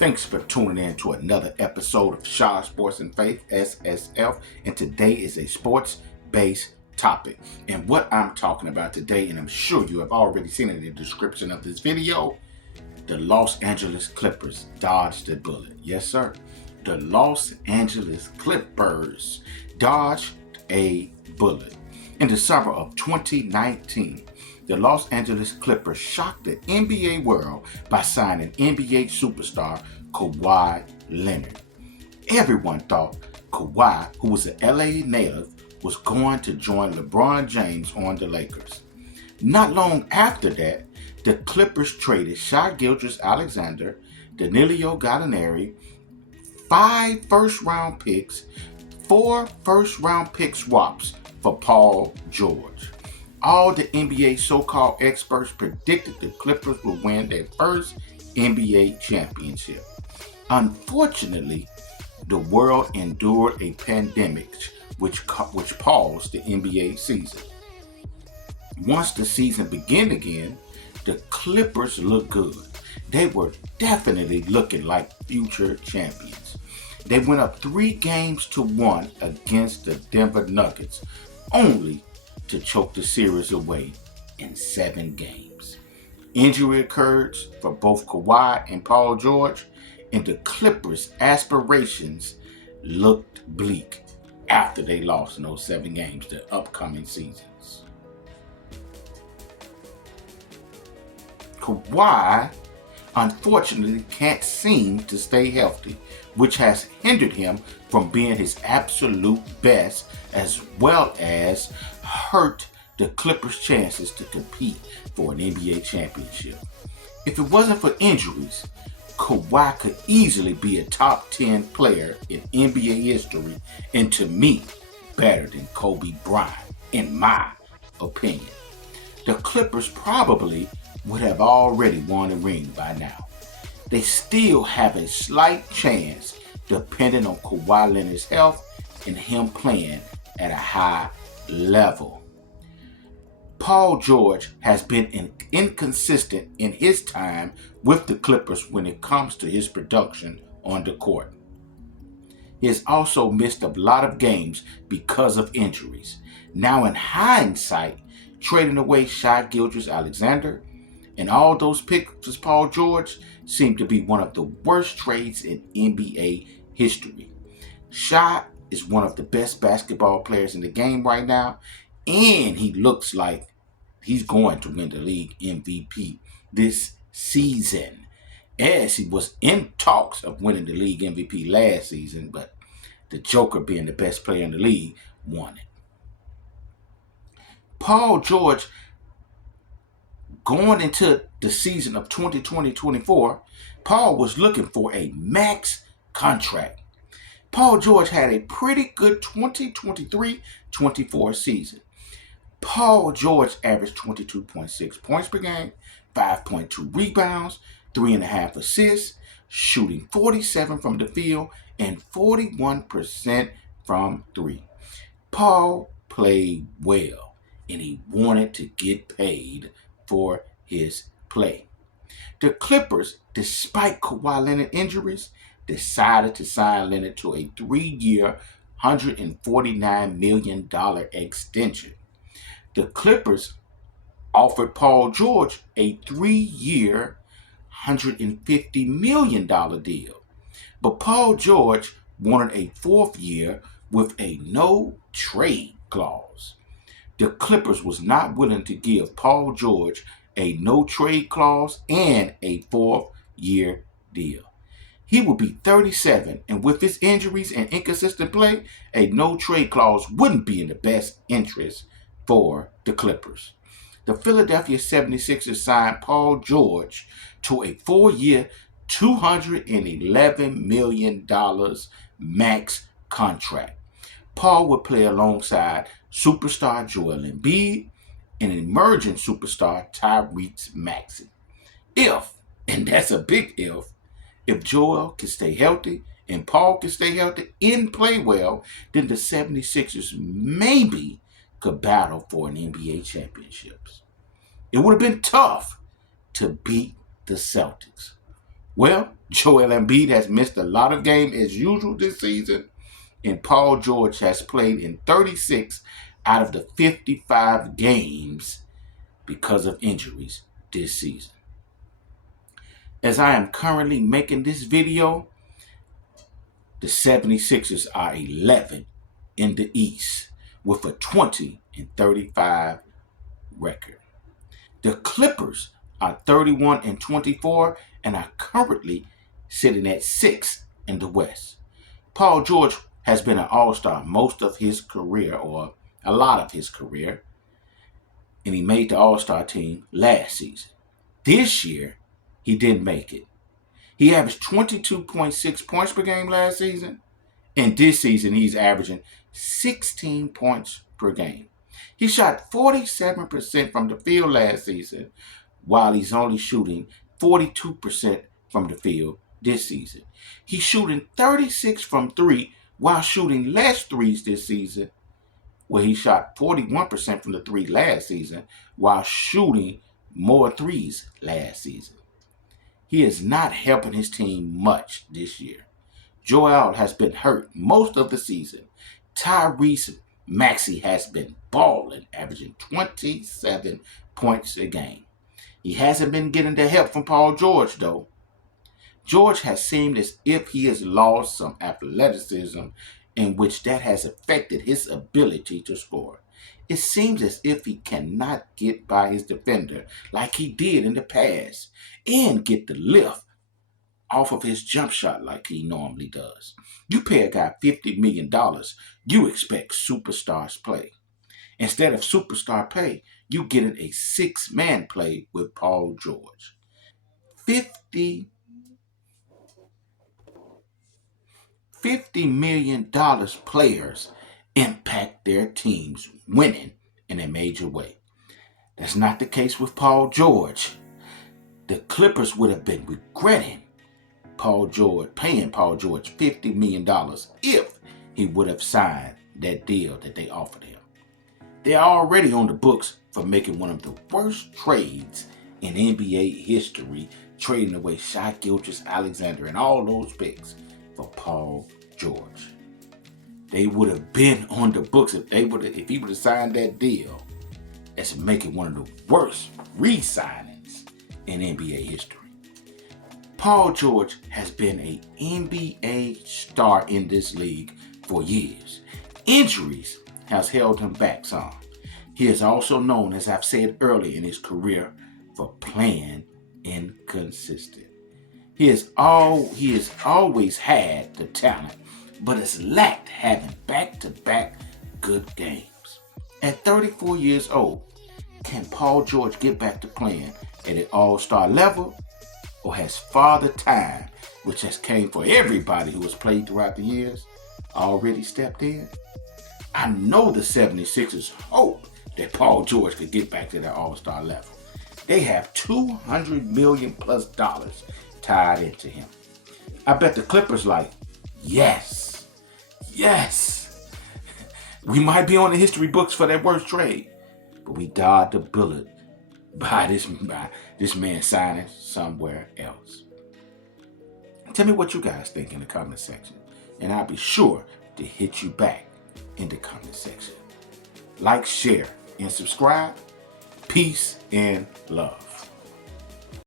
Thanks for tuning in to another episode of Shaw Sports and Faith, SSF, and today is a sports-based topic. And what I'm talking about today, and I'm sure you have already seen it in the description of this video, the Los Angeles Clippers dodged a bullet. Yes, sir. The Los Angeles Clippers dodged a bullet. In the summer of 2019, the Los Angeles Clippers shocked the NBA world by signing NBA superstar Kawhi Leonard. Everyone thought Kawhi, who was an LA native, was going to join LeBron James on the Lakers. Not long after that, the Clippers traded Shai Gilgeous-Alexander, Danilo Gallinari, 5 first-round picks, 4 first-round pick swaps for Paul George. All the NBA so-called experts predicted the Clippers would win their first NBA championship. Unfortunately, the world endured a pandemic which paused the NBA season. Once the season began again, the Clippers looked good. They were definitely looking like future champions. They went up 3-1 against the Denver Nuggets, only to choke the series away in 7 games. Injury occurred for both Kawhi and Paul George, and the Clippers' aspirations looked bleak after they lost in those 7 games the upcoming seasons. Kawhi, unfortunately, can't seem to stay healthy, which has hindered him from being his absolute best, as well as hurt the Clippers' chances to compete for an NBA championship. If it wasn't for injuries, Kawhi could easily be a top 10 player in NBA history, and to me, better than Kobe Bryant, in my opinion. The Clippers probably would have already won a ring by now. They still have a slight chance depending on Kawhi Leonard's health and him playing at a high level. Paul George has been inconsistent in his time with the Clippers when it comes to his production on the court. He has also missed a lot of games because of injuries. Now in hindsight, trading away Shai Gilgeous-Alexander and all those picks for Paul George seem to be one of the worst trades in NBA history. Shai is one of the best basketball players in the game right now, and he looks like he's going to win the league MVP this season, as he was in talks of winning the league MVP last season, but the Joker, being the best player in the league, won it. Paul George, going into the season of 2020-24, Paul was looking for a max contract. Paul George had a pretty good 2023-24 season. Paul George averaged 22.6 points per game, 5.2 rebounds, 3.5 assists, shooting 47 from the field and 41% from 3. Paul played well, and he wanted to get paid for his play. The Clippers, despite Kawhi Leonard injuries, decided to sign Leonard to a 3-year, $149 million extension. The Clippers offered Paul George a 3-year, $150 million deal. But Paul George wanted a 4th year with a no-trade clause. The Clippers was not willing to give Paul George a no-trade clause and a 4th-year deal. He would be 37, and with his injuries and inconsistent play, a no-trade clause wouldn't be in the best interest for the Clippers. The Philadelphia 76ers signed Paul George to a 4-year, $211 million max contract. Paul would play alongside superstar Joel Embiid and emerging superstar Tyrese Maxey. If, and that's a big if Joel can stay healthy and Paul can stay healthy and play well, then the 76ers maybe could battle for an NBA championships. It would have been tough to beat the Celtics. Well, Joel Embiid has missed a lot of games as usual this season, and Paul George has played in 36 out of the 55 games because of injuries this season. As I am currently making this video, the 76ers are 11 in the East with a 20-35 record. The Clippers are 31-24 and are currently sitting at 6 in the West. Paul George has been an all-star most of his career, or a lot of his career, and he made the all-star team last season. This year, he didn't make it. He averaged 22.6 points per game last season, and this season he's averaging 16 points per game. He shot 47% from the field last season, while he's only shooting 42% from the field this season. He's shooting 36 from three while shooting less threes this season, where he shot 41% from the three last season while shooting more threes last season. He is not helping his team much this year. Joel has been hurt most of the season. Tyrese Maxey has been balling, averaging 27 points a game. He hasn't been getting the help from Paul George, though. George has seemed as if he has lost some athleticism, in which that has affected his ability to score. It seems as if he cannot get by his defender like he did in the past and get the lift off of his jump shot like he normally does. You pay a guy $50 million, you expect superstars play. Instead of superstar play, you get in a six-man play with Paul George. $50 million players impact their teams winning in a major way. That's not the case with Paul George. The Clippers would have been regretting paying Paul George $50 million if he would have signed that deal that they offered him. They are already on the books for making one of the worst trades in NBA history, trading away Shai Gilgeous-Alexander and all those picks for Paul George. They would have been on the books if he would have signed that deal as making one of the worst re-signings in NBA history. Paul George has been an NBA star in this league for years. Injuries has held him back some. He is also known, as I've said earlier in his career, for playing inconsistent. He has always had the talent, but has lacked having back-to-back good games. At 34 years old, can Paul George get back to playing at an all-star level? Or has Father Time, which has came for everybody who has played throughout the years, already stepped in? I know the 76ers hope that Paul George could get back to their all-star level. They have $200 million plus tied into him. I bet the Clippers like, yes. We might be on the history books for that worst trade, but we dodged the bullet by this man signing somewhere else. Tell me what you guys think in the comment section, and I'll be sure to hit you back in the comment section. Like, share, and subscribe. Peace and love.